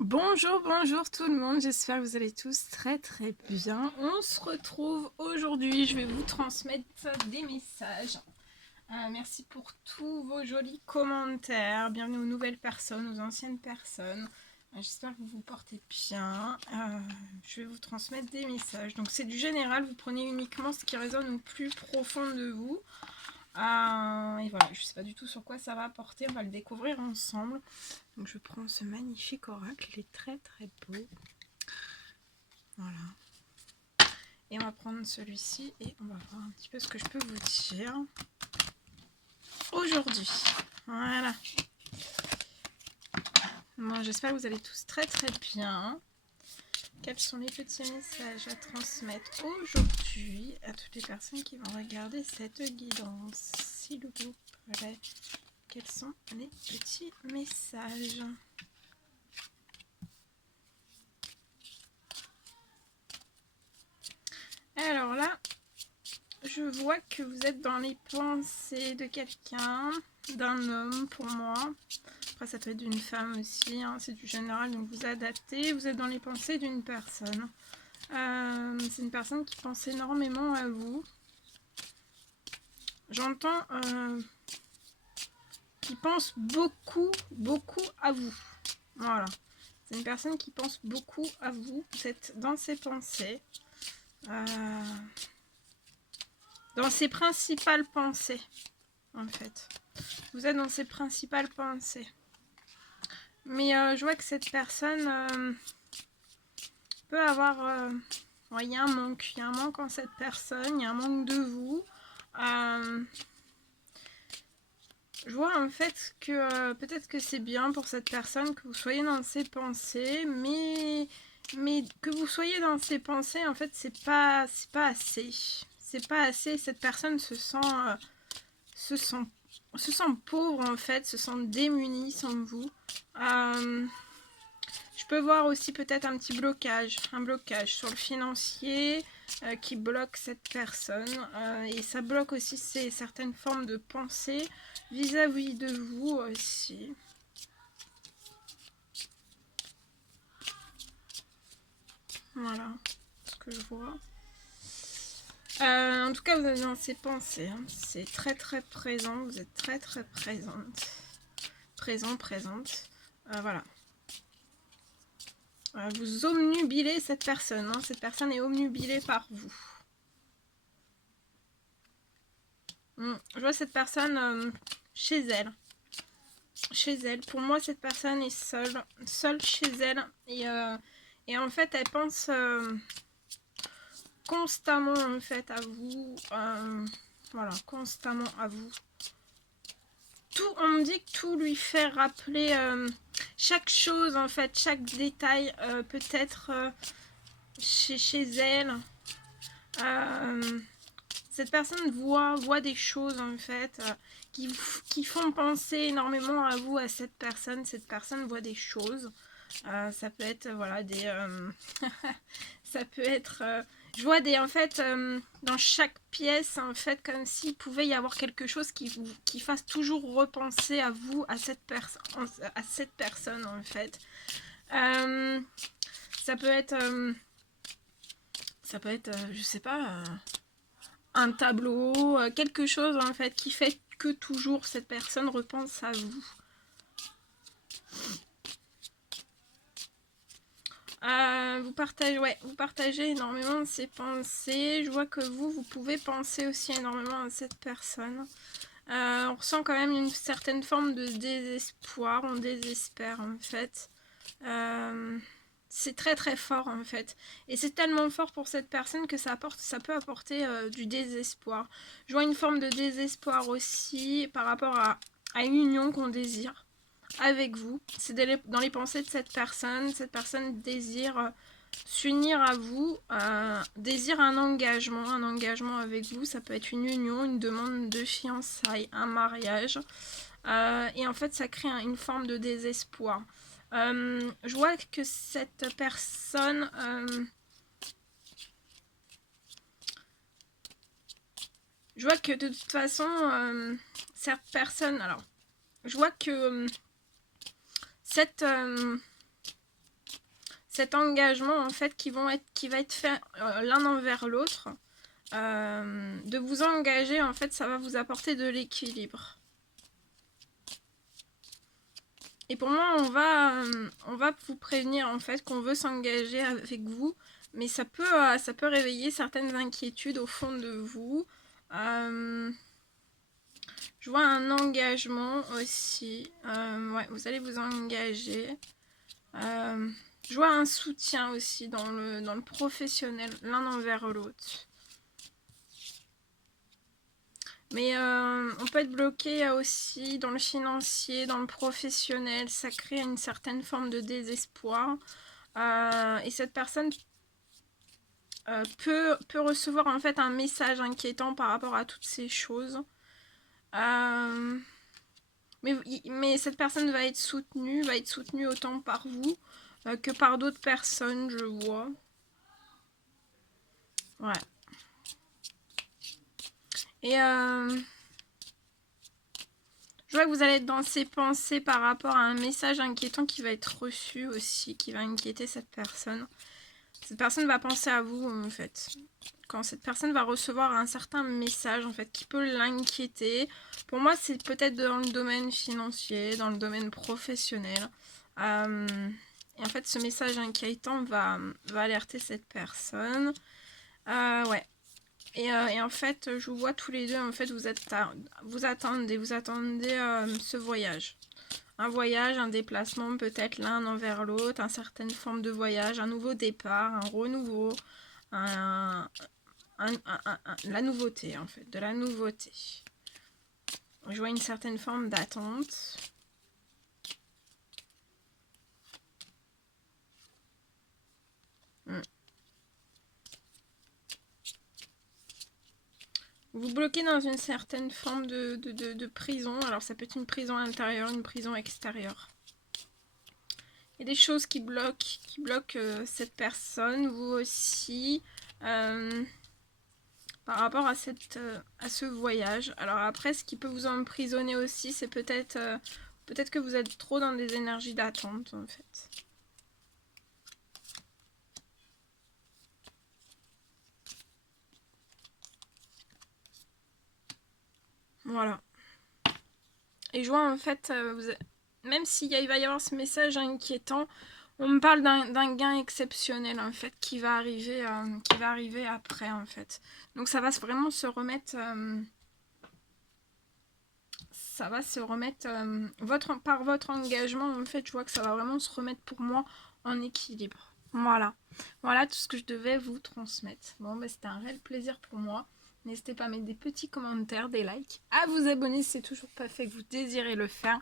Bonjour, bonjour tout le monde, j'espère que vous allez tous très très bien. On se retrouve aujourd'hui, je vais vous transmettre des messages. Merci pour tous vos jolis commentaires, bienvenue aux nouvelles personnes, aux anciennes personnes. J'espère que vous vous portez bien. Je vais vous transmettre des messages. Donc c'est du général, vous prenez uniquement ce qui résonne au plus profond de vous. Et voilà, je ne sais pas du tout sur quoi ça va apporter, on va le découvrir ensemble. Donc je prends ce magnifique oracle, il est très très beau. Voilà. Et on va prendre celui-ci et on va voir un petit peu ce que je peux vous dire aujourd'hui. Voilà. Bon, j'espère que vous allez tous très très bien. Quels sont les petits messages à transmettre aujourd'hui à toutes les personnes qui vont regarder cette guidance, s'il vous plaît? Quels sont les petits messages? Alors là, je vois que vous êtes dans les pensées de quelqu'un, d'un homme pour moi. Après, ça peut être d'une femme aussi, hein, c'est du général, donc vous adaptez. Vous êtes dans les pensées d'une personne. C'est une personne qui pense énormément à vous. J'entends qui pense beaucoup, beaucoup à vous. Voilà. C'est une personne qui pense beaucoup à vous. Vous êtes dans ses pensées. Dans ses principales pensées, en fait. Vous êtes dans ses principales pensées. Mais je vois que cette personne peut avoir... il y a un manque. Il y a un manque en cette personne. Il y a un manque de vous. Je vois en fait que peut-être que c'est bien pour cette personne que vous soyez dans ses pensées. Mais que vous soyez dans ses pensées, en fait, c'est pas assez. C'est pas assez. Cette personne se sent pauvre en fait, se sent démunie sans vous. Je peux voir aussi peut-être un petit blocage, un blocage sur le financier qui bloque cette personne. Et ça bloque aussi certaines formes de pensée vis-à-vis de vous aussi. Voilà ce que je vois. En tout cas, vous êtes dans ces pensées. Hein. C'est très très présent. Vous êtes très très présente. Présente. Voilà. Vous omnubilez cette personne. Hein. Cette personne est omnubilée par vous. Je vois cette personne chez elle. Chez elle. Pour moi, cette personne est seule chez elle. Et en fait, elle pense constamment en fait à vous. Voilà, constamment à vous. Tout, on me dit que tout lui fait rappeler chaque chose en fait, chaque détail peut-être chez elle. Cette personne voit des choses en fait qui font penser énormément à vous, à cette personne. Cette personne voit des choses. Ça peut être voilà des ça peut être je vois des en fait dans chaque pièce en fait comme s'il pouvait y avoir quelque chose qui fasse toujours repenser à vous, à cette personne en fait. Ça peut être je sais pas un tableau, quelque chose en fait qui fait que toujours cette personne repense à vous. Vous partagez énormément de ces pensées. Je vois que vous pouvez penser aussi énormément à cette personne. On ressent quand même une certaine forme de désespoir. On désespère en fait. C'est très très fort en fait. Et c'est tellement fort pour cette personne que ça peut apporter du désespoir. Je vois une forme de désespoir aussi par rapport à une union qu'on désire avec vous. C'est dans les pensées de cette personne. Cette personne désire s'unir à vous, désire un engagement avec vous. Ça peut être une union, une demande de fiançailles, un mariage. Et en fait, ça crée une forme de désespoir. Je vois que cette personne... je vois que de toute façon, cette personne... Alors, je vois que cette cet engagement en fait qui va être fait l'un envers l'autre, de vous engager en fait, ça va vous apporter de l'équilibre. Et pour moi, on va vous prévenir en fait qu'on veut s'engager avec vous, mais ça peut réveiller certaines inquiétudes au fond de vous. Je vois un engagement aussi. Ouais, vous allez vous engager. Je vois un soutien aussi dans le professionnel, l'un envers l'autre. Mais on peut être bloqué aussi dans le financier, dans le professionnel. Ça crée une certaine forme de désespoir. Et cette personne peut recevoir en fait un message inquiétant par rapport à toutes ces choses. Mais cette personne va être soutenue autant par vous que par d'autres personnes, je vois. Ouais. Et je vois que vous allez être dans ses pensées par rapport à un message inquiétant qui va être reçu aussi, qui va inquiéter cette personne. Cette personne va penser à vous en fait. Quand cette personne va recevoir un certain message en fait qui peut l'inquiéter. Pour moi, c'est peut-être dans le domaine financier, dans le domaine professionnel. Et en fait, ce message inquiétant va alerter cette personne. Ouais. Et en fait, je vous vois tous les deux, en fait, vous attendez ce voyage. Un voyage, un déplacement peut-être l'un envers l'autre, une certaine forme de voyage, un nouveau départ, un renouveau, la nouveauté en fait, de la nouveauté. Je vois une certaine forme d'attente. Vous bloquez dans une certaine forme de prison. Alors ça peut être une prison intérieure, une prison extérieure. Il y a des choses qui bloquent cette personne, vous aussi, par rapport à ce voyage. Alors après, ce qui peut vous emprisonner aussi, c'est peut-être que vous êtes trop dans des énergies d'attente en fait. Voilà. Et je vois en fait, même s'il va y avoir ce message inquiétant, on me parle d'un gain exceptionnel en fait qui va arriver après en fait. Donc ça va vraiment se remettre, par votre engagement en fait. Je vois que ça va vraiment se remettre pour moi en équilibre. Voilà tout ce que je devais vous transmettre. Bon, bah, c'était un réel plaisir pour moi. N'hésitez pas à mettre des petits commentaires, des likes, à vous abonner si c'est toujours pas fait, que vous désirez le faire.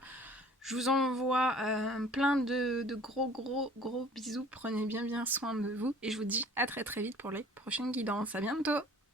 Je vous envoie plein de gros bisous. Prenez bien soin de vous. Et je vous dis à très vite pour les prochaines guidances. À bientôt!